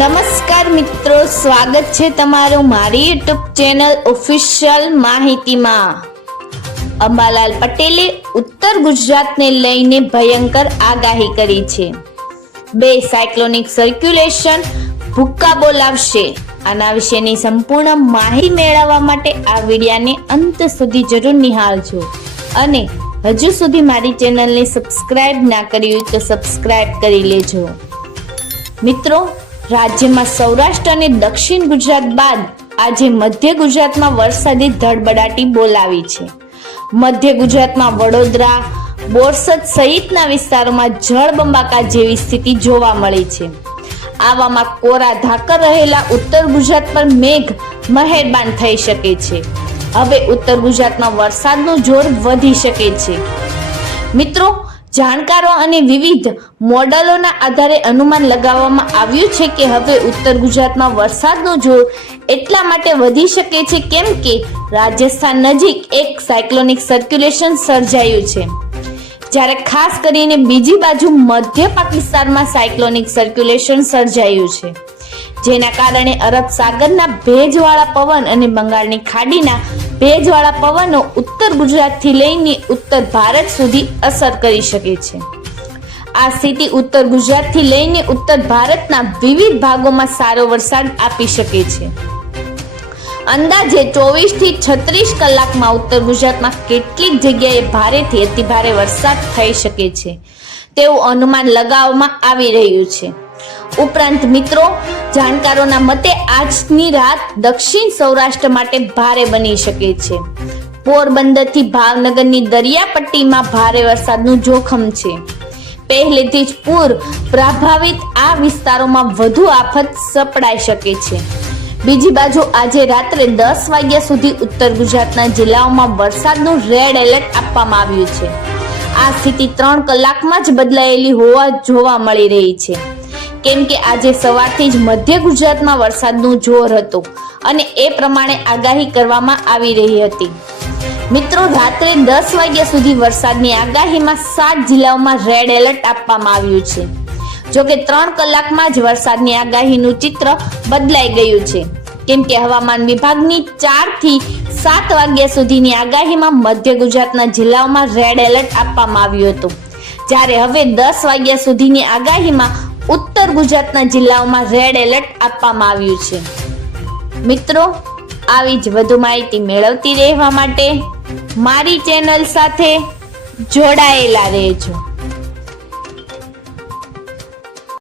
નમસ્કાર મિત્રો, સ્વાગત છે તમારું મારી યુટ્યુબ ચેનલ ઓફિશિયલ માહિતીમાં. અંબાલાલ પટેલે ઉત્તર ગુજરાતને લઈને ભયંકર આગાહી કરી છે. બે સાયક્લોનિક સર્ક્યુલેશન ભૂક્કા બોલાવશે. આના વિશેની સંપૂર્ણ માહિતી મેળવવા માટે આ વિડિયાને અંત સુધી જરૂર નિહાળજો. અને હજુ સુધી મારી ચેનલને સબસ્ક્રાઇબ ના કરી હોય તો સબસ્ક્રાઇબ કરી લેજો. મિત્રો રાજ્યમાં સૌરાષ્ટ્ર અને દક્ષિણ ગુજરાત બાદ આજે મધ્ય ગુજરાતમાં વરસાદી ધડબડાટી બોલાવી છે. મધ્ય ગુજરાતમાં વડોદરા, બોરસદ સહિતના વિસ્તારોમાં જળબંબાકાર જેવી સ્થિતિ જોવા મળી છે. આવામાં કોરા ધાકર રહેલા ઉત્તર ગુજરાત પર મેઘ મહેરબાન થઈ શકે છે. હવે ઉત્તર ગુજરાતમાં વરસાદનું જોર વધી શકે છે. મિત્રો જાણકારો અને વિવિધ મોડલોના આધારે અનુમાન લગાવવામાં આવ્યું છે કે હવે ઉત્તર ગુજરાતમાં વરસાદનું જોર એટલા માટે વધી શકે છે કેમ કે રાજસ્થાન નજીક એક સાયક્લોનિક સર્ક્યુલેશન સર્જાયું છે. જ્યારે ખાસ કરીને બીજી બાજુ મધ્ય પાકિસ્તાનમાં સાયક્લોનિક સર્ક્યુલેશન સર્જાયું છે. જેના કારણે અરબ સાગરના ભેજવાળા પવન અને બંગાળની ખાડીના ભેજવાળા પવનો ઉત્તર ગુજરાતથી લઈને ઉત્તર ભારત સુધી અસર કરી શકે છે. આ સ્થિતિ ઉત્તર ગુજરાતથી લઈને ઉત્તર ભારતના વિવિધ ભાગોમાં સારો વરસાદ આપી શકે છે. અંદાજે ચોવીસથી છત્રીસ કલાકમાં ઉત્તર ગુજરાતમાં કેટલીક જગ્યાએ ભારેથી અતિ ભારે વરસાદ થઈ શકે છે. તેવું અનુમાન લગાવવામાં આવી રહ્યું છે. ઉપરાંત મિત્રો, જાણકારોના મતે આજની રાત દક્ષિણ સૌરાષ્ટ્ર માટે ભારે બની શકે છે. પોરબંદરથી ભાવનગરની દરિયાપટ્ટીમાં ભારે વરસાદનું જોખમ છે. પહેલેથી જ પૂર પ્રભાવિત આ વિસ્તારોમાં વધુ આફત સપડાઈ શકે છે. બીજી બાજુ આજે રાત્રે દસ વાગ્યા સુધી ઉત્તર ગુજરાતના જિલ્લાઓમાં વરસાદનું રેડ એલર્ટ આપવામાં આવ્યું છે. આ સ્થિતિ ત્રણ કલાકમાં જ બદલાયેલી હોવા જોવા મળી રહી છે. કેમ કે આજે સવારથી જ મધ્ય ગુજરાતમાં વરસાદનું જોર હતું અને એ પ્રમાણે આગાહી કરવામાં આવી રહી હતી. મિત્રો, રાત્રે દસ વાગ્યા સુધી વરસાદની આગાહીમાં સાત જિલ્લાઓમાં રેડ એલર્ટ આપવામાં આવ્યું છે. જોકે ત્રણ કલાકમાં જ વરસાદની આગાહીનું ચિત્ર બદલાઈ ગયું છે. કેમ કે હવામાન વિભાગની ચારથી સાત વાગ્યા સુધીની આગાહીમાં મધ્ય ગુજરાતના જિલ્લાઓમાં રેડ એલર્ટ આપવામાં આવ્યું હતું. જ્યારે હવે દસ વાગ્યા સુધીની આગાહીમાં ઉત્તર ગુજરાતના જિલ્લાઓમાં રેડ એલર્ટ આપવામાં આવ્યું છે. મિત્રો, આવી જ વધુ માહિતી મેળવતી રહેવા માટે મારી ચેનલ સાથે જોડાયેલા રહેજો.